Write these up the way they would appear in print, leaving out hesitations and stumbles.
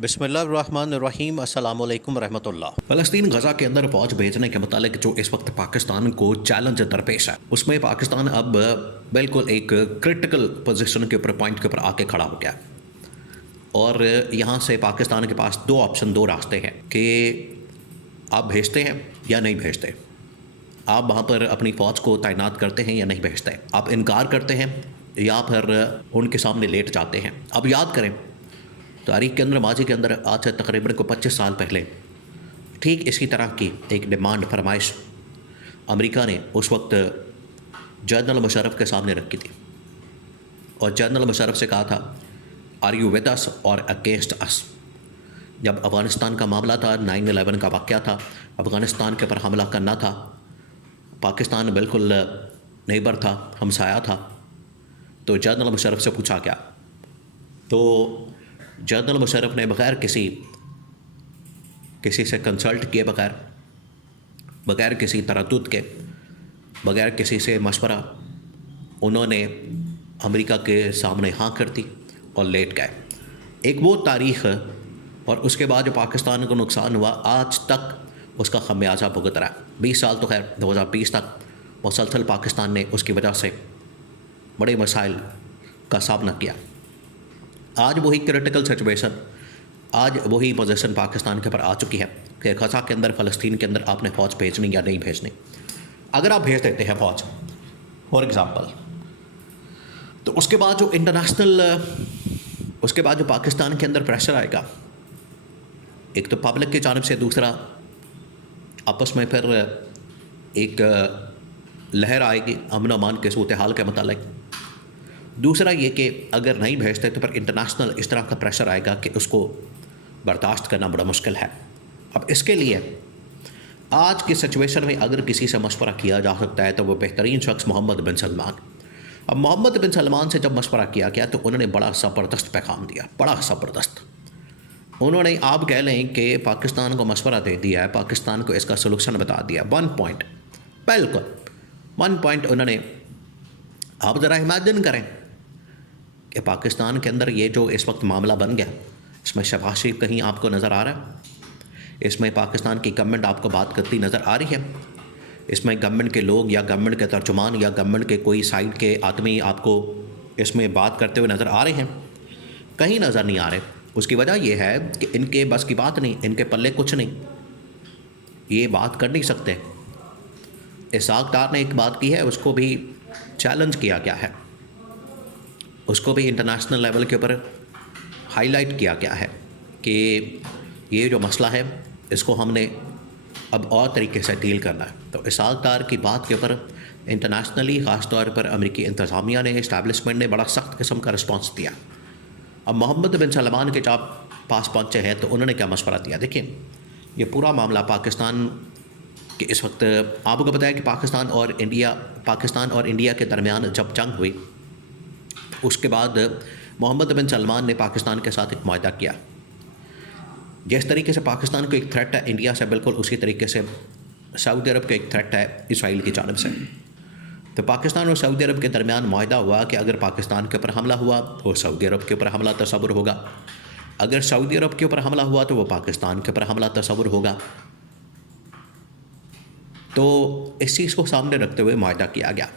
बिस्मिल्लाहिर्रहमानिर्रहीम अस्सलामु अलैकुम रहमतुल्लाह। फ़लस्तीन गज़ा के अंदर फ़ौज भेजने के मुतालिक जो इस वक्त पाकिस्तान को चैलेंज दरपेश है, उसमें पाकिस्तान अब बिल्कुल एक क्रिटिकल पोजीशन के ऊपर, पॉइंट के ऊपर आके खड़ा हो गया। और यहाँ से पाकिस्तान के पास दो ऑप्शन, दो रास्ते हैं कि आप भेजते हैं या नहीं भेजते। आप वहाँ पर अपनी फ़ौज को तैनात करते हैं या नहीं भेजते। आप इनकार करते हैं या फिर उनके सामने लेट जाते हैं। अब याद करें, तारीख के अंदर, माजी के अंदर, आज से तकरीबन को 25 साल पहले ठीक इसी तरह की एक डिमांड, फरमाइश अमेरिका ने उस वक्त जनरल मुशर्रफ के सामने रखी थी। और जनरल मुशर्रफ से कहा था, आर यू विद अस और अगेंस्ट अस। जब अफ़गानिस्तान का मामला था, 9/11 का वाक़या था, अफ़गानिस्तान के ऊपर हमला करना था, पाकिस्तान बिल्कुल नेबर था, हमसाया था। तो जनरल मुशर्रफ से पूछा क्या, तो जनरल मुशर्रफ ने बग़ैर किसी से कंसल्ट किए, बग़ैर किसी तरद्दुद के, बग़ैर किसी से मशवरा, उन्होंने अमेरिका के सामने हाँ कर दी और लेट गए। एक वो तारीख़, और उसके बाद जो पाकिस्तान को नुकसान हुआ, आज तक उसका खमियाजा भुगत रहा है। 20 साल तो खैर, 2020 तक मुसलसल पाकिस्तान ने उसकी वजह से बड़े मसाइल का सामना किया। आज वही क्रिटिकल सिचुएशन, आज वही पोजीशन पाकिस्तान के ऊपर आ चुकी है कि गज़ा के अंदर, फ़लस्तीन के अंदर आपने फ़ौज भेजनी या नहीं भेजनी। अगर आप भेज देते हैं फ़ौज, फॉर एग्ज़ाम्पल, तो उसके बाद जो इंटरनेशनल, उसके बाद जो पाकिस्तान के अंदर प्रेशर आएगा, एक तो पब्लिक की जानिब से, दूसरा आपस में फिर एक लहर आएगी अमन अमान के सूरत हाल के मुतालिक। दूसरा ये कि अगर नहीं भेजते तो फिर इंटरनेशनल इस तरह का प्रेशर आएगा कि उसको बर्दाश्त करना बड़ा मुश्किल है। अब इसके लिए आज की सिचुएशन में अगर किसी से मशवरा किया जा सकता है तो वो बेहतरीन शख्स मोहम्मद बिन सलमान। अब मोहम्मद बिन सलमान से जब मशवरा किया गया तो उन्होंने बड़ा ज़बरदस्त पैगाम दिया, बड़ा ज़बरदस्त। उन्होंने, आप कह लें कि पाकिस्तान को मशवरा दे दिया है, पाकिस्तान को इसका सलूशन बता दिया। 1 पॉइंट, बिल्कुल 1 पॉइंट उन्होंने, आप ज़रा इमेजिन करें कि पाकिस्तान के अंदर ये जो इस वक्त मामला बन गया, इसमें शहबाज शरीफ कहीं आपको नज़र आ रहा है? इसमें पाकिस्तान की गवर्नमेंट आपको बात करती नज़र आ रही है? इसमें गवर्नमेंट के लोग या गवर्नमेंट के तर्जुमान या गवर्नमेंट के कोई साइड के आदमी आपको इसमें बात करते हुए नज़र आ रहे हैं? कहीं नज़र नहीं आ रहे। उसकी वजह यह है कि इनके बस की बात नहीं, इनके पल्ले कुछ नहीं, ये बात कर नहीं सकते। इसहाक डार ने एक बात की है, उसको भी चैलेंज किया गया है, उसको भी इंटरनेशनल लेवल के ऊपर हाईलाइट किया गया है कि ये जो मसला है, इसको हमने अब और तरीके से डील करना है। तो इसहाक डार की बात के ऊपर इंटरनेशनली, ख़ास तौर पर अमेरिकी इंतज़ामिया ने, इस्टेब्लिशमेंट ने बड़ा सख्त किस्म का रिस्पॉन्स दिया। अब मोहम्मद बिन सलमान के जब पास पहुँचे हैं तो उन्होंने क्या मशवरा दिया? देखिए, ये पूरा मामला पाकिस्तान के इस वक्त, आपको बताया कि पाकिस्तान और इंडिया के दरमियान जब जंग हुई, उसके बाद मोहम्मद बिन सलमान ने पाकिस्तान के साथ एक मुआहदा किया। जिस तरीके से पाकिस्तान को एक थ्रेट है इंडिया से, बिल्कुल उसी तरीके से सऊदी अरब को एक थ्रेट है इसराइल की जानिब से। तो पाकिस्तान और सऊदी अरब के दरमियान मुआहदा हुआ कि अगर पाकिस्तान के ऊपर हमला हुआ तो सऊदी अरब के ऊपर हमला तस्वुर होगा, अगर सऊदी अरब के ऊपर हमला हुआ तो वो पाकिस्तान के ऊपर हमला तस्वुर होगा। तो इस चीज़ को सामने रखते हुए मुआहदा किया गया,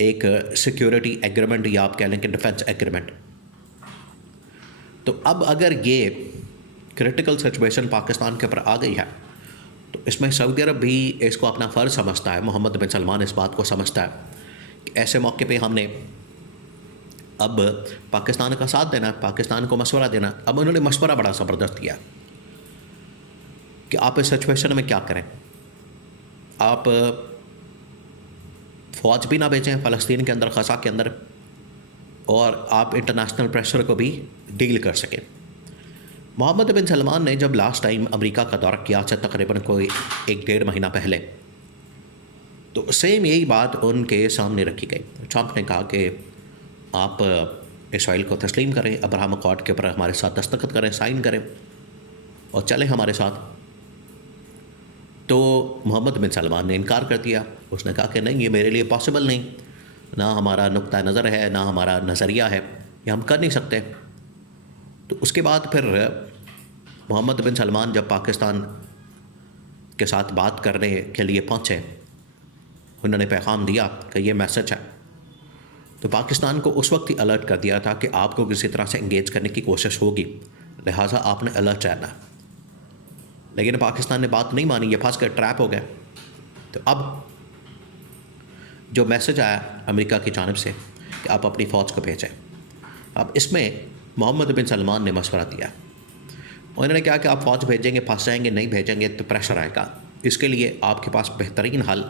एक सिक्योरिटी एग्रीमेंट, या आप कह लें कि डिफेंस एग्रीमेंट। तो अब अगर ये क्रिटिकल सिचुएशन पाकिस्तान के ऊपर आ गई है तो इसमें सऊदी अरब भी इसको अपना फ़र्ज़ समझता है, मोहम्मद बिन सलमान इस बात को समझता है कि ऐसे मौके पे हमने अब पाकिस्तान का साथ देना, पाकिस्तान को मशवरा देना। अब उन्होंने मशवरा बड़ा ज़बरदस्त किया कि आप इस सिचुएशन में क्या करें। आप फ़ौज भी ना भेजें फ़लस्तीन के अंदर, गज़ा के अंदर, और आप इंटरनेशनल प्रेशर को भी डील कर सकें। मोहम्मद बिन सलमान ने जब लास्ट टाइम अमेरिका का दौरा किया था, तकरीबन कोई 1-1.5 महीना पहले, तो सेम यही बात उनके सामने रखी गई। ट्रंप ने कहा कि आप इसराइल को तस्लीम करें, अब्राहम अकॉर्ड के ऊपर हमारे साथ दस्तखत करें, साइन करें और चलें हमारे साथ। तो मोहम्मद बिन सलमान ने इनकार कर दिया। उसने कहा कि नहीं, ये मेरे लिए पॉसिबल नहीं, ना हमारा नुक्ता नज़र है, ना हमारा नज़रिया है, ये हम कर नहीं सकते। तो उसके बाद फिर मोहम्मद बिन सलमान जब पाकिस्तान के साथ बात करने के लिए पहुँचे, उन्होंने पैगाम दिया कि ये मैसेज है, तो पाकिस्तान को उस वक्त ही अलर्ट कर दिया था कि आपको किसी तरह से इंगेज करने की कोशिश होगी, लिहाजा आपने अलर्ट रहना है। लेकिन पाकिस्तान ने बात नहीं मानी, ये फंस कर ट्रैप हो गए। तो अब जो मैसेज आया अमेरिका की जानिब से कि आप अपनी फ़ौज को भेजें, अब इसमें मोहम्मद बिन सलमान ने मशवरा दिया। उन्होंने कहा कि आप फ़ौज भेजेंगे, फंस जाएंगे, नहीं भेजेंगे तो प्रेशर आएगा। इसके लिए आपके पास बेहतरीन हल,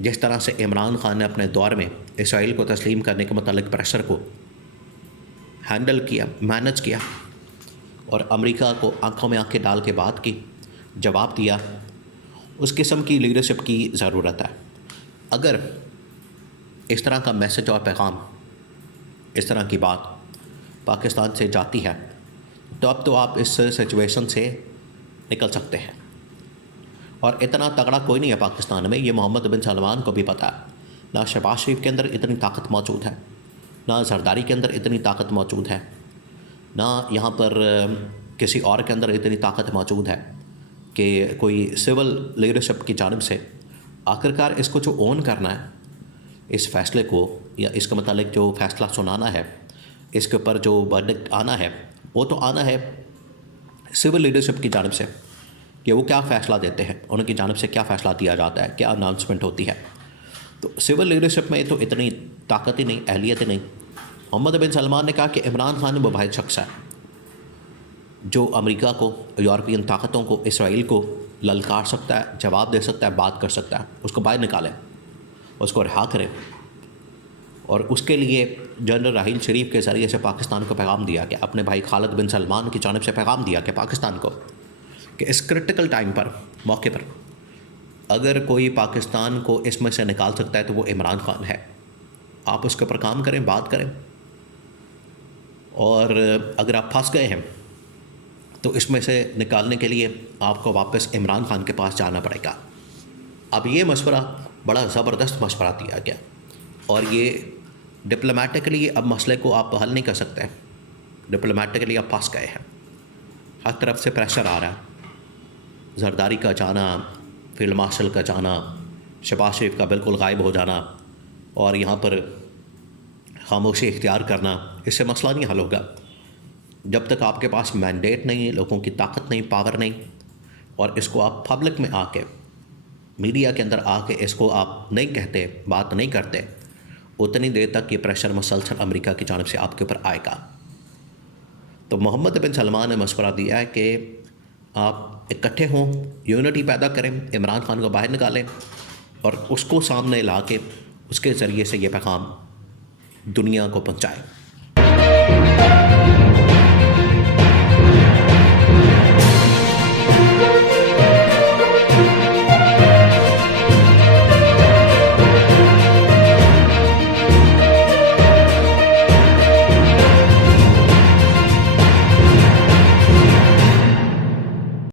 जिस तरह से इमरान खान ने अपने दौर में इसराइल को तस्लीम करने के मतलब प्रेशर को हैंडल किया, मैनेज किया और अमेरिका को आंखों में आंखें डाल के बात की, जवाब दिया, उस किस्म की लीडरशिप की ज़रूरत है। अगर इस तरह का मैसेज और पैगाम, इस तरह की बात पाकिस्तान से जाती है, तो अब तो आप इस सिचुएशन से निकल सकते हैं। और इतना तगड़ा कोई नहीं है पाकिस्तान में, ये मोहम्मद बिन सलमान को भी पता है। ना शहबाज शरीफ के अंदर इतनी ताकत मौजूद है, ना जरदारी के अंदर इतनी ताकत मौजूद है, ना यहाँ पर किसी और के अंदर इतनी ताकत मौजूद है कि कोई सिविल लीडरशिप की जानिब से आखिरकार इसको जो ओन करना है, इस फ़ैसले को या इसके मतलब जो फ़ैसला सुनाना है, इसके ऊपर जो वर्डिक्ट आना है, वो तो आना है सिविल लीडरशिप की जानिब से कि वो क्या फ़ैसला देते हैं, उनकी जानिब से क्या फ़ैसला दिया जाता है, क्या अनाउंसमेंट होती है। तो सिविल लीडरशिप में तो इतनी ताकत ही नहीं, अहलियत ही नहीं। मोहम्मद बिन सलमान ने कहा कि इमरान खान वो वाहिद शख्स है जो अमेरिका को, यूरोपियन ताकतों को, इसराइल को ललकार सकता है, जवाब दे सकता है, बात कर सकता है। उसको बाहर निकालें, उसको रिहा करें। और उसके लिए जनरल राहील शरीफ के ज़रिए से पाकिस्तान को पैगाम दिया गया, अपने भाई खालिद बिन सलमान की जानिब से पैगाम दिया कि पाकिस्तान को कि इस क्रिटिकल टाइम पर, मौके पर अगर कोई पाकिस्तान को इसमें से निकाल सकता है तो वो इमरान खान है। आप उसके ऊपर काम करें, बात करें, और अगर आप फंस गए हैं तो इसमें से निकालने के लिए आपको वापस इमरान खान के पास जाना पड़ेगा। अब ये मशवरा बड़ा ज़बरदस्त मशवरा दिया गया और ये डिप्लोमेटिकली अब मसले को आप हल नहीं कर सकते। डिप्लोमेटिकली आप फंस गए हैं, हर तरफ से प्रेशर आ रहा है। जरदारी का जाना, फील्ड मार्शल का जाना, शहबाज शरीफ का बिल्कुल गायब हो जाना और यहाँ पर खामोशी इख्तियार करना, इससे मसला नहीं हल होगा जब तक आपके पास मैंडेट नहीं, लोगों की ताकत नहीं, पावर नहीं, और इसको आप पब्लिक में आके, मीडिया के अंदर आके इसको आप नहीं कहते, बात नहीं करते, उतनी देर तक ये प्रेशर मसलसल अमेरिका की जानिब से आपके ऊपर आएगा। तो मोहम्मद बिन सलमान ने मशवरा दिया है कि आप इकट्ठे हों, यूनिटी पैदा करें, इमरान खान को बाहर निकालें और उसको सामने ला के उसके ज़रिए से ये पैगाम दुनिया को पहुँचाएं।